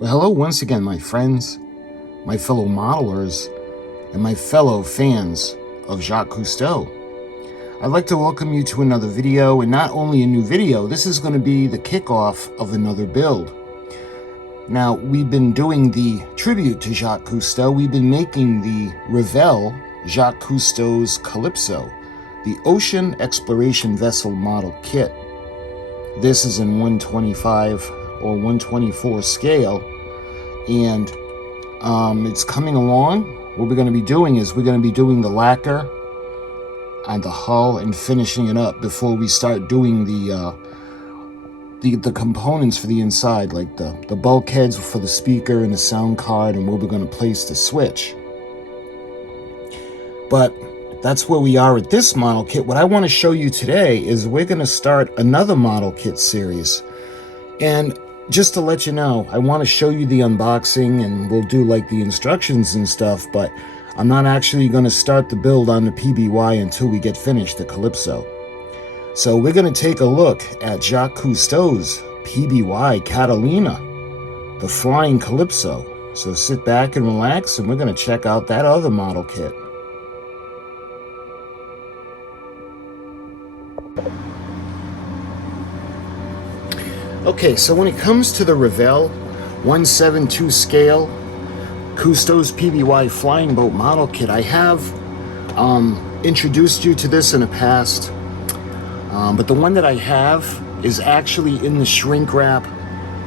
Well, hello once again, my friends, my fellow modelers, and my fellow fans of Jacques Cousteau. I'd like to welcome you to another video, and not only a new video, this is going to be the kickoff of another build. Now, we've been doing the tribute to Jacques Cousteau. We've been making the Revell Jacques Cousteau's CALYPSO, the Ocean Exploration Vessel Model Kit. This is in 125 or 124 scale, and it's coming along. What we're going to be doing is we're going to be doing the lacquer on the hull and finishing it up before we start doing the components for the inside, like the bulkheads for the speaker and the sound card, and where we're going to place the switch. But that's where we are at this model kit. What I want to show you today is we're going to start another model kit series. And just to let you know, I want to show you the unboxing, and we'll do like the instructions and stuff, but I'm not actually going to start the build on the PBY until we get finished the CALYPSO. So we're going to take a look at Jacques Cousteau's PBY Catalina, the Flying CALYPSO. So sit back and relax, and we're going to check out that other model kit. Okay, so when it comes to the Revell 172 scale Cousteau's PBY flying boat model kit, I have introduced you to this in the past, but the one that I have is actually in the shrink wrap,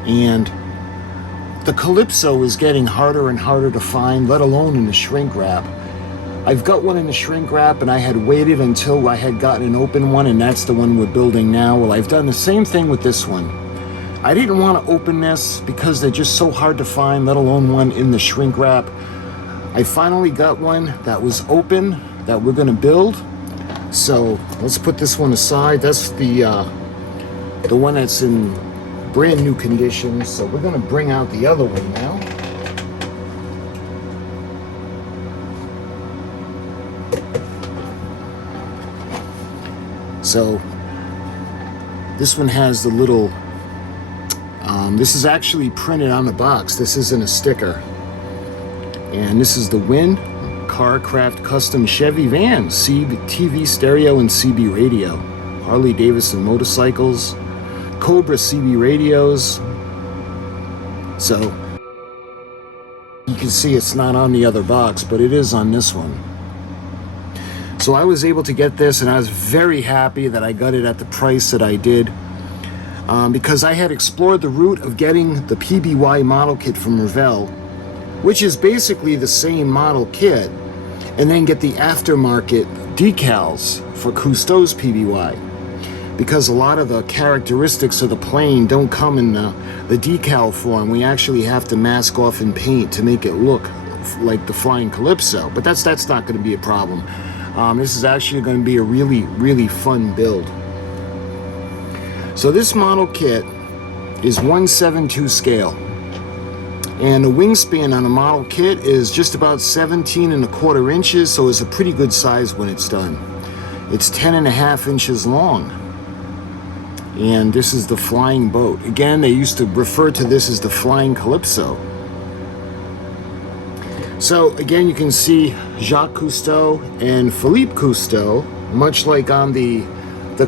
and the CALYPSO is getting harder and harder to find, let alone in the shrink wrap. I've got one in the shrink wrap, and I had waited until I had gotten an open one, and that's the one we're building now. Well, I've done the same thing with this one. I didn't want to open this because they're just so hard to find, let alone one in the shrink wrap. I finally got one that was open that we're going to build. So let's put this one aside. That's the one that's in brand new condition. So we're going to bring out the other one now. So this one has the little this is actually printed on the box. This isn't a sticker. And this is the Wind Carcraft Custom Chevy Van, TV stereo and CB radio, Harley Davidson motorcycles, Cobra CB radios. So you can see it's not on the other box, but it is on this one. So I was able to get this, and I was very happy that I got it at the price that I did. Because I had explored the route of getting the PBY model kit from Revell, which is basically the same model kit, and then get the aftermarket decals for Cousteau's PBY. because a lot of the characteristics of the plane don't come in the decal form. We actually have to mask off and paint to make it look like the flying Calypso, but that's not going to be a problem. This is actually going to be a really fun build. So this model kit is 1/7/2 scale, and the wingspan on the model kit is just about 17¼ inches, so it's a pretty good size when it's done. It's 10½ inches long, and this is the flying boat. Again, they used to refer to this as the flying Calypso. So again, you can see Jacques Cousteau and Philippe Cousteau, much like on the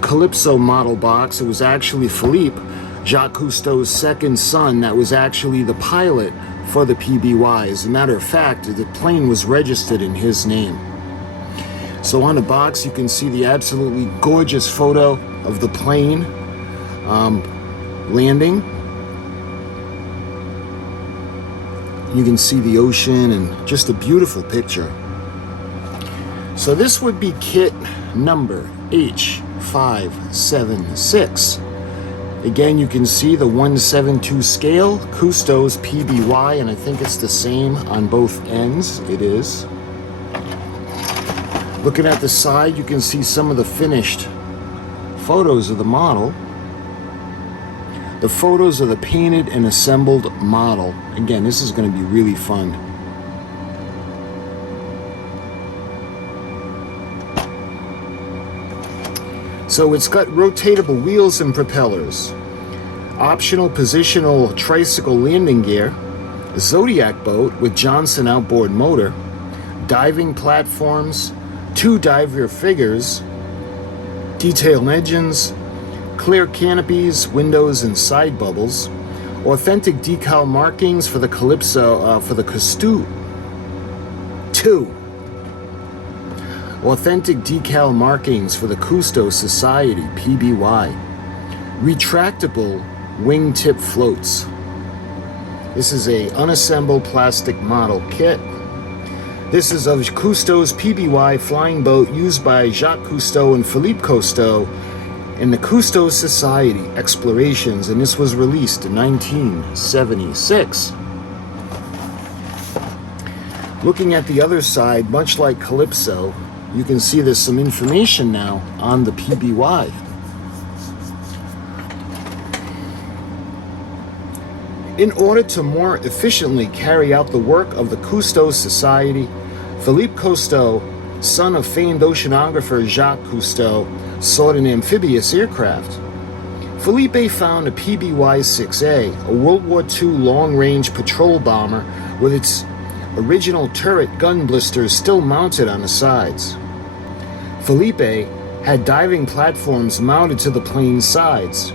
Calypso model box. It was actually Philippe, Jacques Cousteau's second son, that was actually the pilot for the PBY. As a matter of fact, the plane was registered in his name. So on the box, you can see the absolutely gorgeous photo of the plane landing. You can see the ocean and just a beautiful picture. So this would be kit number H576. Again, you can see the 1/7/2 scale, COUSTEAU'S PBY, and I think it's the same on both ends. It is. Looking at the side, you can see some of the finished photos of the model. The photos of the painted and assembled model. Again, this is going to be really fun. So it's got rotatable wheels and propellers, optional positional tricycle landing gear, a Zodiac boat with Johnson outboard motor, diving platforms, 2 dive rear figures, detailed engines, clear canopies, windows, and side bubbles, authentic decal markings for the Calypso, for the COUSTEAU'S. 2. Authentic decal markings for the COUSTEAU'S Society PBY. Retractable wingtip floats. This is a unassembled plastic model kit. This is of COUSTEAU'S PBY flying boat used by Jacques Cousteau and Philippe Cousteau in the COUSTEAU'S Society explorations, and this was released in 1976. Looking at the other side, much like Calypso, you can see there's some information now on the PBY. In order to more efficiently carry out the work of the COUSTEAU'S Society, Philippe Cousteau, son of famed oceanographer Jacques Cousteau, sought an amphibious aircraft. Philippe found a PBY-6A, a World War II long-range patrol bomber with its original turret gun blisters still mounted on the sides. Philippe had diving platforms mounted to the plane's sides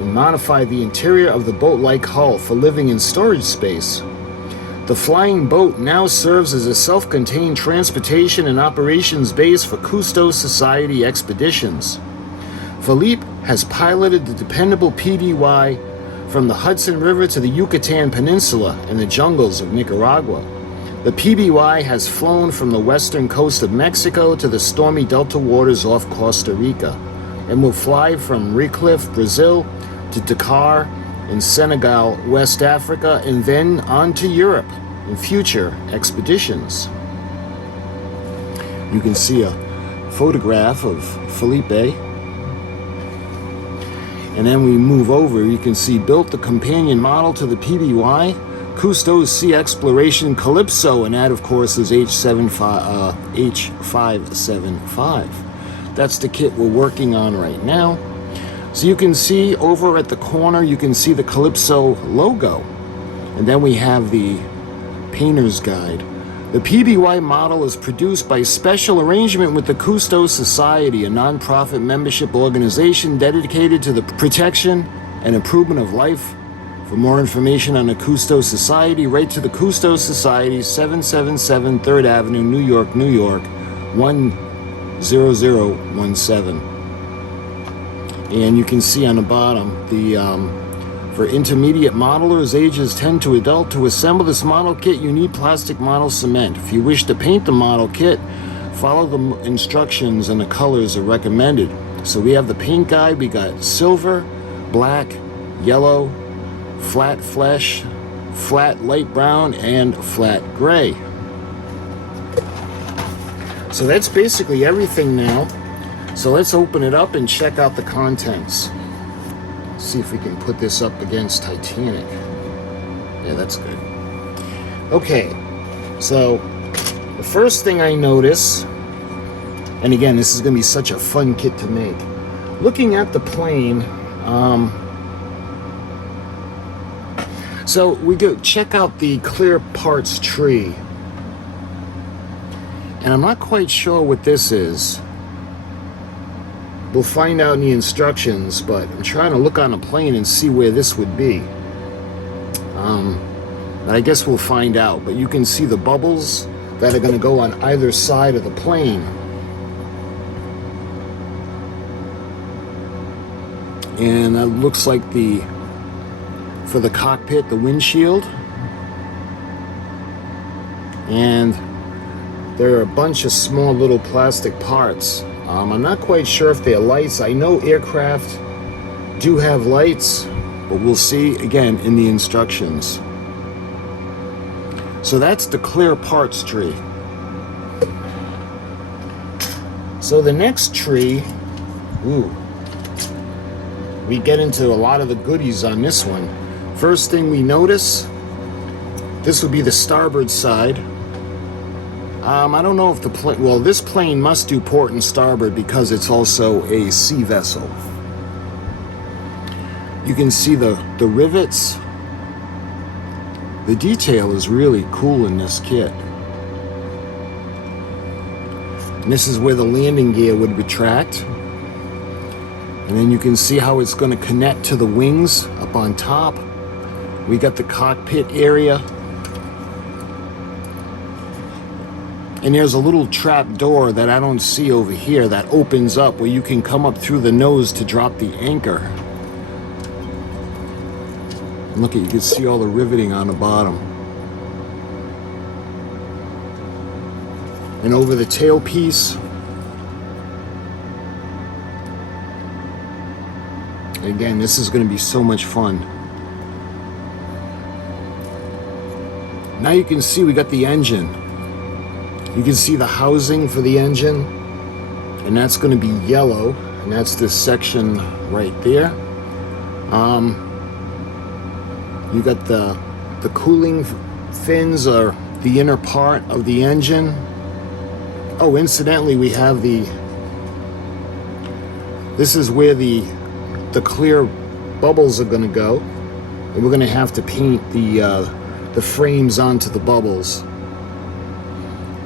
and modified the interior of the boat-like hull for living and storage space. The flying boat now serves as a self-contained transportation and operations base for COUSTEAU'S Society expeditions. Philippe has piloted the dependable PBY from the Hudson River to the Yucatan Peninsula and the jungles of Nicaragua. The PBY has flown from the western coast of Mexico to the stormy delta waters off Costa Rica, and will fly from Redcliffe, Brazil, to Dakar in Senegal, West Africa, and then on to Europe in future expeditions. You can see a photograph of Philippe. And then we move over, you can see built the companion model to the PBY, COUSTEAU'S Sea Exploration Calypso, and that of course is H575. That's the kit we're working on right now. So you can see over at the corner, you can see the Calypso logo. And then we have the painter's guide. The PBY model is produced by special arrangement with the COUSTEAU'S Society, a non-profit membership organization dedicated to the protection and improvement of life. For more information on the COUSTEAU'S Society, write to the COUSTEAU'S Society, 777 3rd Avenue, New York, New York, 10017. And you can see on the bottom, for intermediate modelers ages 10 to adult, to assemble this model kit, you need plastic model cement. If you wish to paint the model kit, follow the instructions and the colors are recommended. So we have the paint guide. We got silver, black, yellow, flat flesh, flat light brown, and flat gray. So that's basically everything now. So let's open it up and check out the contents. See if we can put this up against Titanic. Yeah, that's good. Okay, so the first thing I notice, and again, this is going to be such a fun kit to make. Looking at the plane, so we go check out the clear parts tree. And I'm not quite sure what this is. We'll find out in the instructions, but I'm trying to look on a plane and see where this would be. But I guess we'll find out. But you can see the bubbles that are going to go on either side of the plane. And that looks like for the cockpit, the windshield. And there are a bunch of small little plastic parts. I'm not quite sure if they're lights. I know aircraft do have lights, but we'll see again in the instructions. So that's the clear parts tree. So the next tree, we get into a lot of the goodies on this one. First thing we notice, this would be the starboard side. I don't know if the plane, well, this plane must do port and starboard because it's also a sea vessel. You can see the rivets. The detail is really cool in this kit. And this is where the landing gear would retract. And then you can see how it's going to connect to the wings up on top. We got the cockpit area. And there's a little trap door that I don't see over here that opens up where you can come up through the nose to drop the anchor. And look, you can see all the riveting on the bottom. And over the tailpiece, again, this is going to be so much fun. Now you can see we got the engine. You can see the housing for the engine, and that's going to be yellow, and that's this section right there. You got the cooling fins are the inner part of the engine. Oh, incidentally, we have this is where the clear bubbles are going to go, and we're going to have to paint the frames onto the bubbles.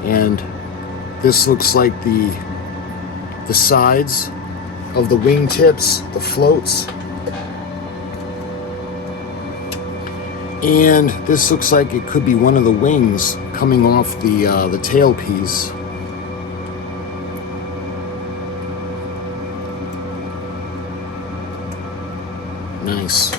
And this looks like the sides of the wingtips, the floats. And this looks like it could be one of the wings coming off the tailpiece. Nice.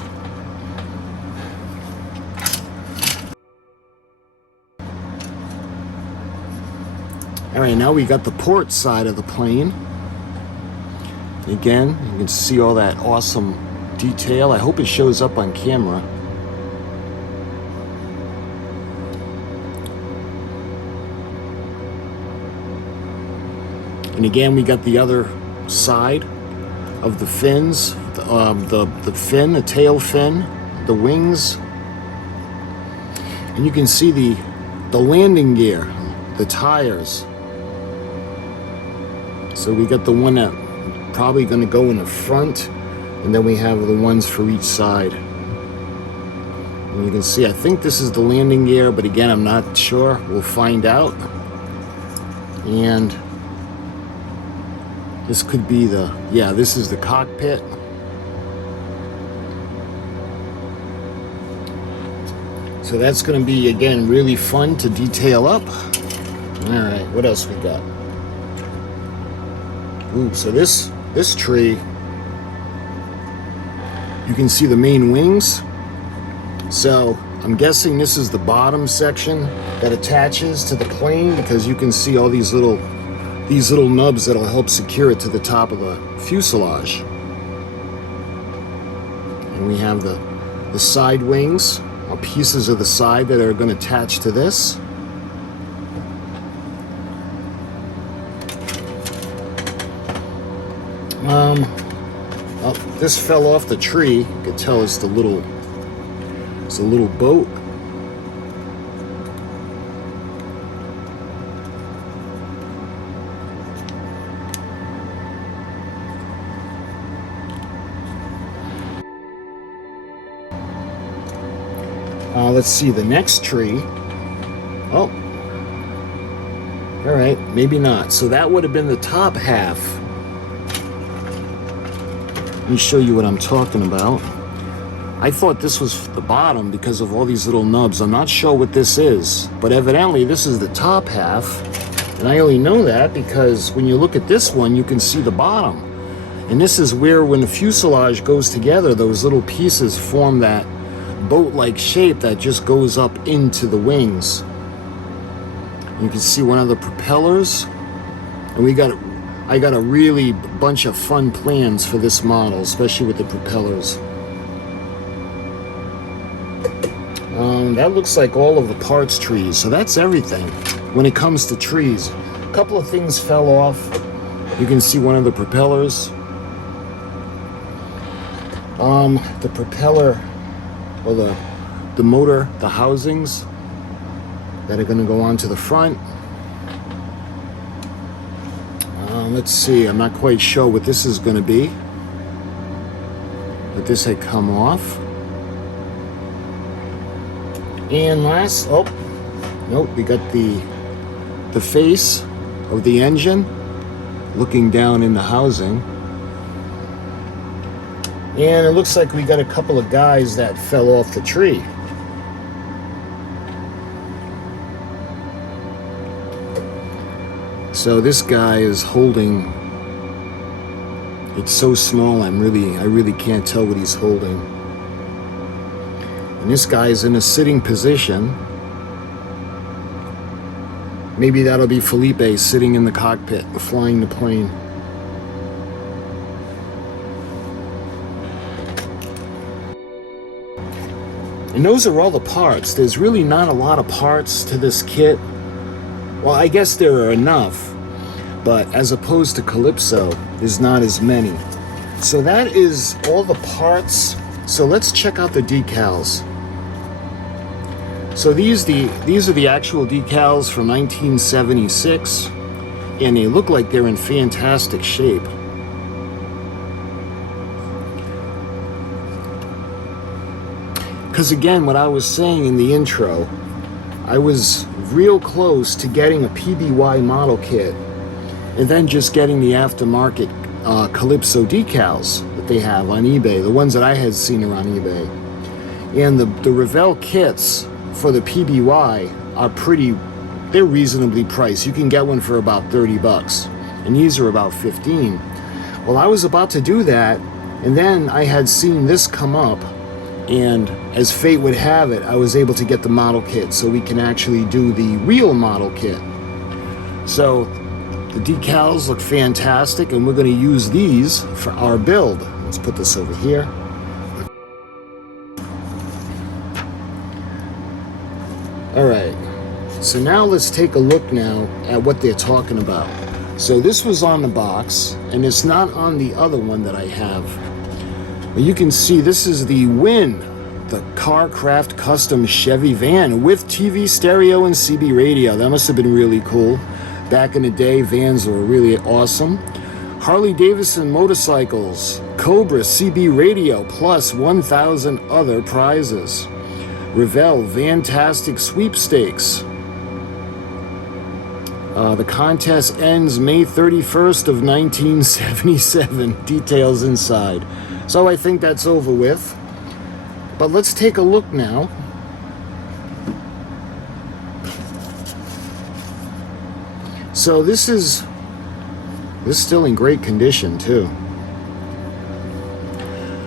Alright, now we got the port side of the plane. Again, you can see all that awesome detail. I hope it shows up on camera. And again, we got the other side of the fins, the fin, the tail fin, the wings. And you can see the landing gear, the tires. So we got the one that probably going to go in the front, and then we have the ones for each side. And you can see, I think this is the landing gear, but again, I'm not sure. We'll find out. And this could be this is the cockpit. So that's going to be, again, really fun to detail up. All right, what else we got? Ooh, so this tree, you can see the main wings. So I'm guessing this is the bottom section that attaches to the plane, because you can see all these little these little nubs that'll help secure it to the top of the fuselage. And we have the side wings, or pieces of the side that are going to attach to this. Oh, this fell off the tree. You can tell it's a little boat. Let's see the next tree. Oh, all right, maybe not. So that would have been the top half. Let me show you what I'm talking about. I thought this was the bottom because of all these little nubs. I'm not sure what this is, but evidently this is the top half. And I only know that because when you look at this one, you can see the bottom. And this is where, when the fuselage goes together, those little pieces form that boat-like shape that just goes up into the wings. You can see one of the propellers. And I got a really bunch of fun plans for this model, especially with the propellers. That looks like all of the parts trees, so that's everything when it comes to trees. A couple of things fell off. You can see one of the propellers. The propeller, or the motor, the housings that are going to go onto the front. Let's see, I'm not quite sure what this is going to be, but this had come off. And last, oh, nope, we got the face of the engine looking down in the housing. And it looks like we got a couple of guys that fell off the tree. So this guy is holding, it's so small I really can't tell what he's holding. And this guy is in a sitting position. Maybe that'll be Felipe sitting in the cockpit flying the plane. And those are all the parts. There's really not a lot of parts to this kit. Well, I guess there are enough, but as opposed to CALYPSO, there's not as many. So that is all the parts. So let's check out the decals. So these are the actual decals from 1976, and they look like they're in fantastic shape. Because again, what I was saying in the intro, I was real close to getting a PBY model kit and then just getting the aftermarket CALYPSO decals that they have on eBay, the ones that I had seen are on eBay. And the Revell kits for the PBY are they're reasonably priced. You can get one for about 30 bucks, and these are about 15. Well, I was about to do that, and then I had seen this come up, and as fate would have it, I was able to get the model kit so we can actually do the real model kit. So the decals look fantastic, and we're going to use these for our build. Let's put this over here. All right, so now let's take a look now at what they're talking about. So this was on the box, and it's not on the other one that I have. But you can see this is the Win, the Carcraft Custom Chevy van with TV stereo and CB radio. That must have been really cool. Back in the day, vans were really awesome. Harley Davidson motorcycles, Cobra CB radio, plus 1,000 other prizes. Revell Vantastic Sweepstakes. The contest ends May 31st of 1977. Details inside. So I think that's over with. But let's take a look now. So this is still in great condition too.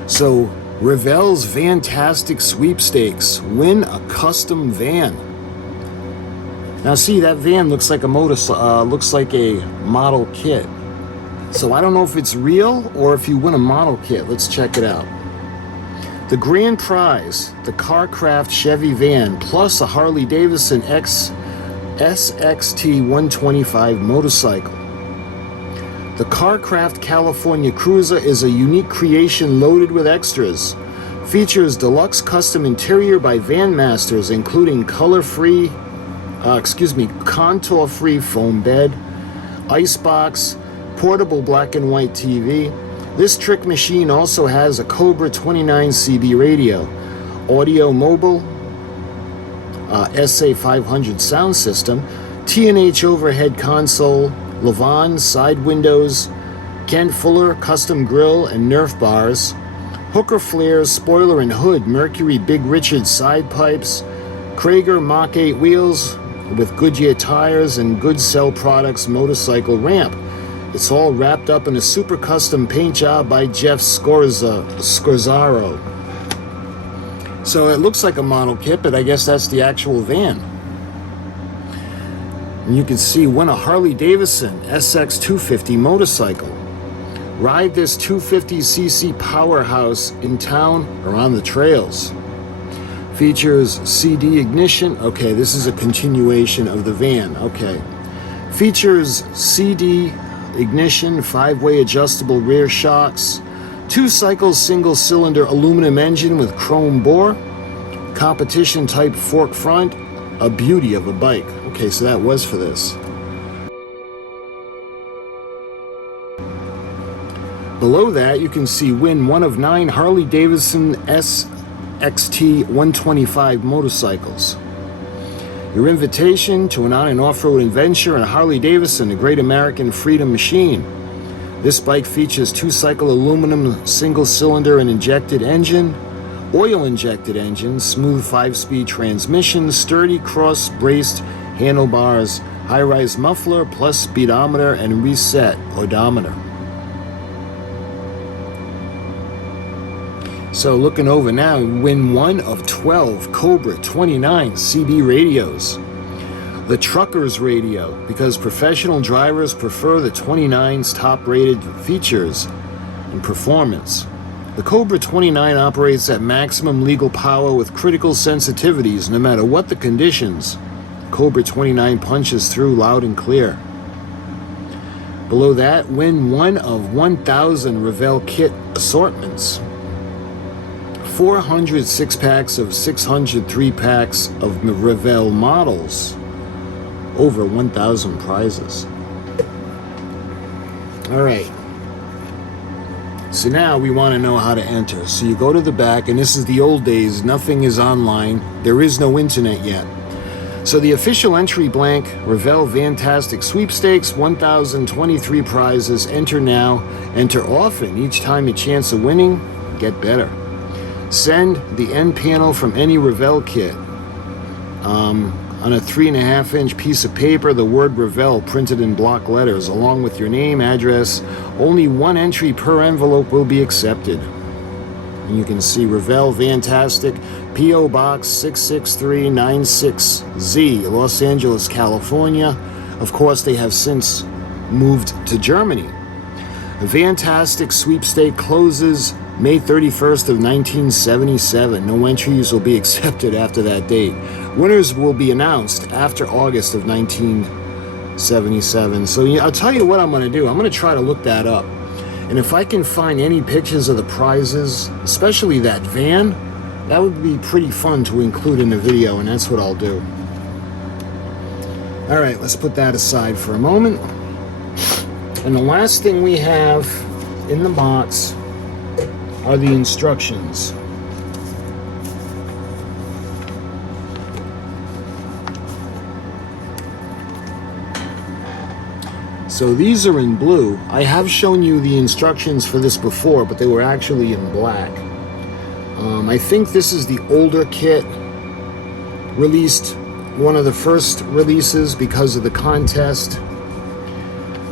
So Revell's Vantastic Sweepstakes. Win a custom van. Now see, that van looks like a model kit. So I don't know if it's real or if you win a model kit. Let's check it out. The grand prize, the Carcraft Chevy van plus a Harley Davidson SXT 125 motorcycle. The Carcraft California Cruiser is a unique creation loaded with extras. Features deluxe custom interior by Van Masters, including contour-free foam bed, icebox, portable black and white TV. This trick machine also has a Cobra 29 CB radio, audio mobile, SA500 sound system, T&H overhead console, Levon side windows, Ken Fuller custom grill and Nerf bars, Hooker flares, spoiler and hood, Mercury Big Richard side pipes, Krager Mach 8 wheels with Goodyear tires, and Good Cell Products motorcycle ramp. It's all wrapped up in a super custom paint job by Jeff Scorzaro. So it looks like a model kit, but I guess that's the actual van. And you can see, win a Harley Davidson SX 250 motorcycle. Ride this 250cc powerhouse in town or on the trails. Features CD ignition. Okay, this is a continuation of the van. Okay. Features CD ignition, 5-way adjustable rear shocks, 2-cycle single-cylinder aluminum engine with chrome bore, competition type fork front, a beauty of a bike. Okay, so that was for this. Below that, you can see win one of 9 Harley Davidson SXT 125 motorcycles. Your invitation to an on- and off-road adventure in Harley Davidson, the Great American Freedom Machine. This bike features 2-cycle aluminum single-cylinder and injected engine, oil-injected engine, smooth 5-speed transmission, sturdy cross-braced handlebars, high-rise muffler, plus speedometer and reset odometer. So looking over now, win one of 12 Cobra 29 CB radios. The Trucker's radio, because professional drivers prefer the 29's top-rated features and performance. The Cobra 29 operates at maximum legal power with critical sensitivities no matter what the conditions. Cobra 29 punches through loud and clear. Below that, win one of 1,000 Revell kit assortments. 400 6-packs of 600 3-packs of Revell models. Over 1,000 prizes. Alright. So now we want to know how to enter. So you go to the back, and this is the old days. Nothing is online. There is no internet yet. So the official entry blank, Revell Fantastic Sweepstakes, 1,023 prizes. Enter now. Enter often. Each time a chance of winning. Get better. Send the end panel from any Revell kit. On a 3.5-inch piece of paper, the word Revell printed in block letters, along with your name, address. Only one entry per envelope will be accepted. And you can see Revell Fantastic, P.O. Box 66396Z, Los Angeles, California. Of course, they have since moved to Germany. The Fantastic Sweepstake closes May 31st of 1977. No entries will be accepted after that date. Winners will be announced after August of 1977. So I'll tell you what I'm going to do. I'm going to try to look that up. And if I can find any pictures of the prizes, especially that van, that would be pretty fun to include in the video, and that's what I'll do. All right, let's put that aside for a moment. And the last thing we have in the box are the instructions. So these are in blue. I have shown you the instructions for this before, but they were actually in black. I think this is the older kit, released, one of the first releases because of the contest.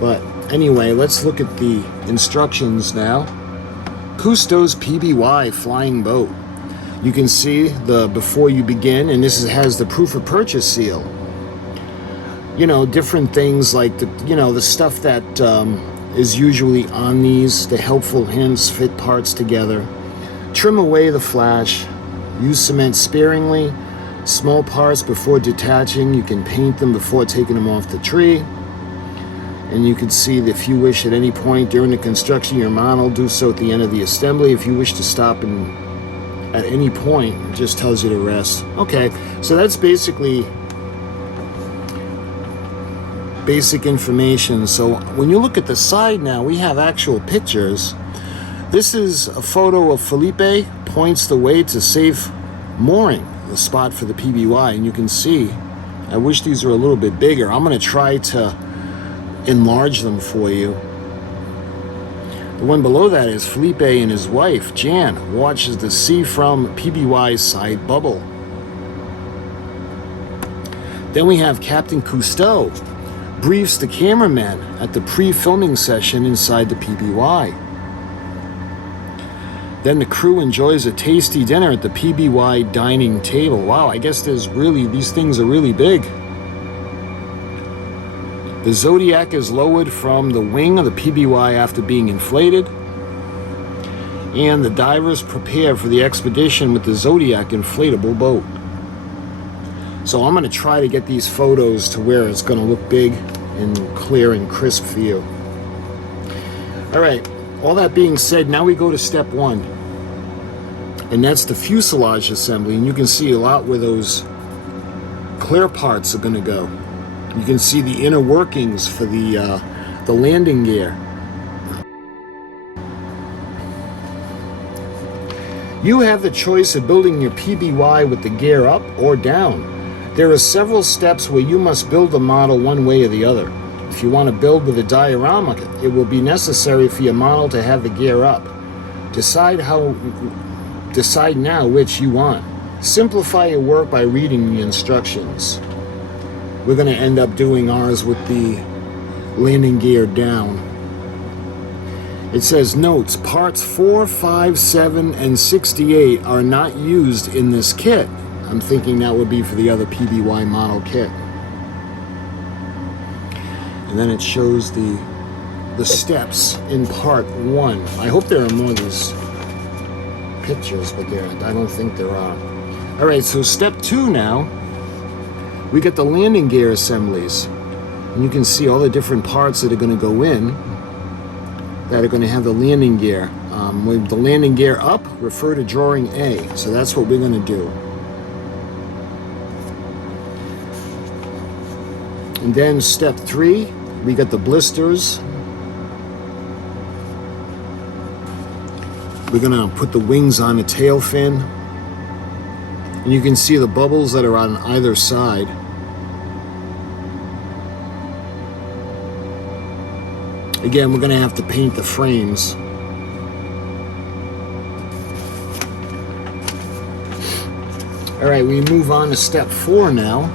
But anyway, let's look at the instructions now. COUSTEAU'S PBY flying boat. You can see the before you begin, and this has the proof of purchase seal. you know, different things like the, you know, the stuff that is usually on these, the helpful hints, fit parts together. Trim away the flash. Use cement sparingly. Small parts before detaching. You can paint them before taking them off the tree. And you can see that if you wish at any point during the construction of your model, do so at the end of the assembly. If you wish to stop at any point, it just tells you to rest. Okay, so that's basically basic information. So when you look at the side now, we have actual pictures. This is a photo of Felipe, points the way to safe mooring, the spot for the PBY, and you can see, I wish these were a little bit bigger. I'm going to try to enlarge them for you. The one below that is Felipe and his wife, Jan, watches the sea from PBY's side bubble. Then we have Captain Cousteau, briefs the cameraman at the pre-filming session inside the PBY. Then the crew enjoys a tasty dinner at the PBY dining table. Wow, I guess these things are really big. The Zodiac is lowered from the wing of the PBY after being inflated. And the divers prepare for the expedition with the Zodiac inflatable boat. So I'm going to try to get these photos to where it's going to look big and clear and crisp for you. Alright, all that being said, now we go to step one. And that's the fuselage assembly. And you can see a lot where those clear parts are going to go. You can see the inner workings for the landing gear. You have the choice of building your PBY with the gear up or down. There are several steps where you must build the model one way or the other. If you want to build with a diorama, it will be necessary for your model to have the gear up. Decide now which you want. Simplify your work by reading the instructions. We're going to end up doing ours with the landing gear down. It says, notes, parts 4, 5, 7, and 68 are not used in this kit. I'm thinking that would be for the other PBY model kit. And then it shows the steps in part 1. I hope there are more of these pictures, but I don't think there are. Alright, so step 2 now. We get the landing gear assemblies. And you can see all the different parts that are going to go in that are going to have the landing gear. With the landing gear up, refer to drawing A. So that's what we're going to do. And then step 3, we got the blisters. We're going to put the wings on the tail fin. And you can see the bubbles that are on either side. Again, we're going to have to paint the frames. Alright, we move on to step 4 now.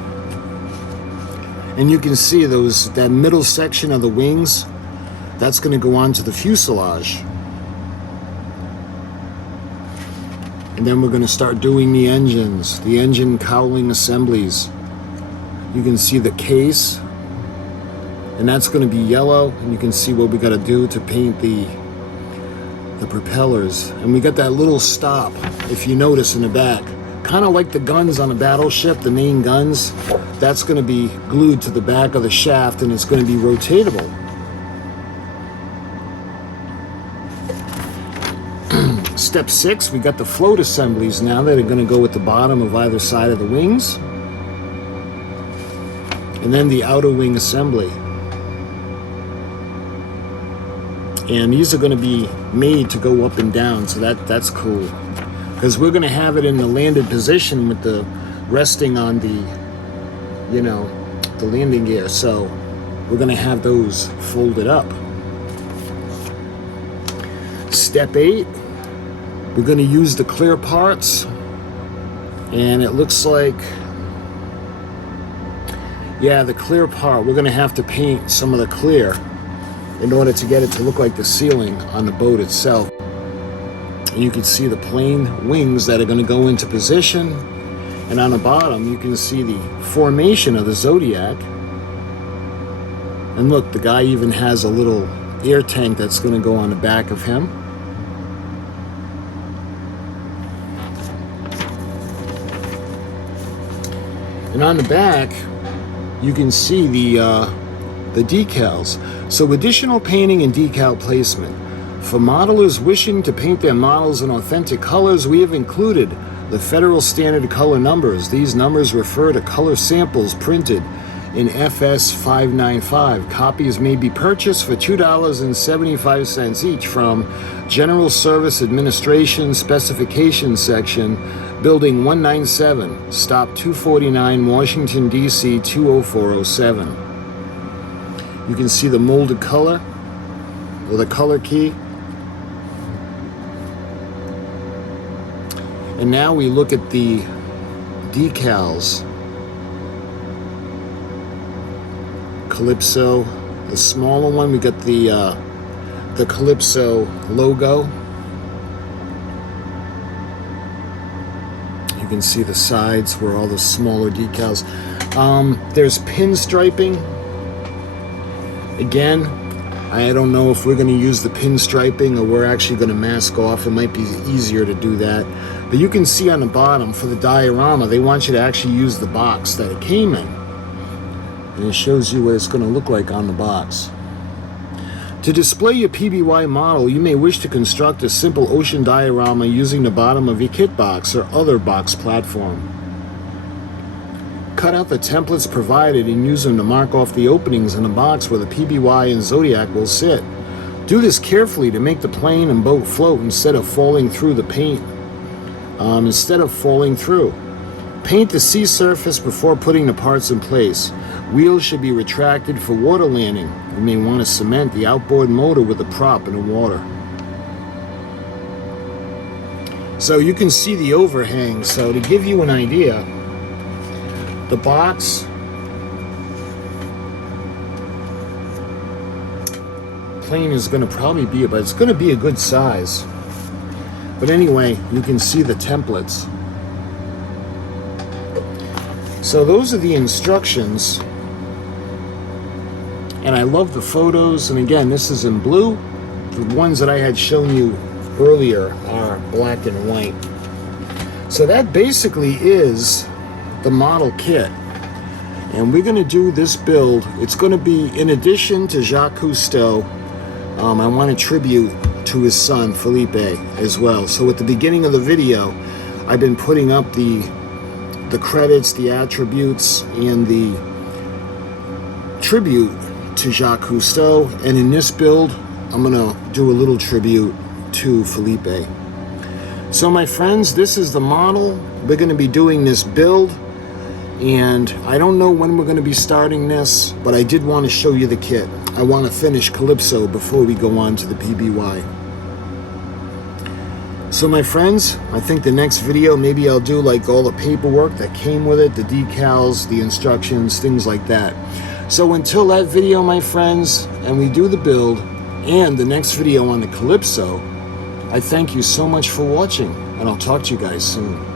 And you can see that middle section of the wings, that's going to go onto the fuselage. And then we're going to start doing the engines, the engine cowling assemblies. You can see the case, and that's going to be yellow, and you can see what we got to do to paint the propellers. And we got that little stop, if you notice, in the back. Kind of like the guns on a battleship, the main guns. That's going to be glued to the back of the shaft, and it's going to be rotatable. Step 6, we got the float assemblies now that are going to go at the bottom of either side of the wings. And then the outer wing assembly. And these are going to be made to go up and down, so that's cool. Because we're going to have it in the landed position with the resting on the, the landing gear. So we're going to have those folded up. Step 8, we're going to use the clear parts. And it looks like, yeah, the clear part, we're going to have to paint some of the clear in order to get it to look like the ceiling on the boat itself. And you can see the plain wings that are going to go into position. And on the bottom, you can see the formation of the Zodiac. And look, the guy even has a little air tank that's going to go on the back of him. And on the back, you can see the decals. So additional painting and decal placement. For modelers wishing to paint their models in authentic colors, we have included the Federal Standard color numbers. These numbers refer to color samples printed in FS 595. Copies may be purchased for $2.75 each from General Service Administration Specification Section, Building 197, Stop 249, Washington, D.C. 20407. You can see the molded color, or the color key. And now we look at the decals. CALYPSO, the smaller one, we got the CALYPSO logo. You can see the sides where all the smaller decals. There's pinstriping. Again, I don't know if we're going to use the pinstriping or we're actually going to mask off. It might be easier to do that. But you can see on the bottom for the diorama, they want you to actually use the box that it came in. And it shows you what it's going to look like on the box. To display your PBY model, you may wish to construct a simple ocean diorama using the bottom of your kit box or other box platform. Cut out the templates provided and use them to mark off the openings in the box where the PBY and Zodiac will sit. Do this carefully to make the plane and boat float instead of falling through the paint. Paint the sea surface before putting the parts in place. Wheels should be retracted for water landing. You may want to cement the outboard motor with a prop in the water. So you can see the overhang. So to give you an idea, the box plane is going to probably be, but it's going to be a good size. But anyway, you can see the templates. So those are the instructions. And I love the photos. And again, this is in blue. The ones that I had shown you earlier are black and white. So that basically is the model kit. And we're going to do this build. It's going to be in addition to Jacques Cousteau. I want to tribute to his son Felipe as well. So at the beginning of the video, I've been putting up the credits, the attributes, and the tribute to Jacques Cousteau. And in this build, I'm going to do a little tribute to Felipe. So my friends, this is the model. We're going to be doing this build. And I don't know when we're going to be starting this, but I did want to show you the kit. I want to finish CALYPSO before we go on to the PBY. So my friends, I think the next video, maybe I'll do like all the paperwork that came with it, the decals, the instructions, things like that. So until that video, my friends, and we do the build, and the next video on the CALYPSO, I thank you so much for watching, and I'll talk to you guys soon.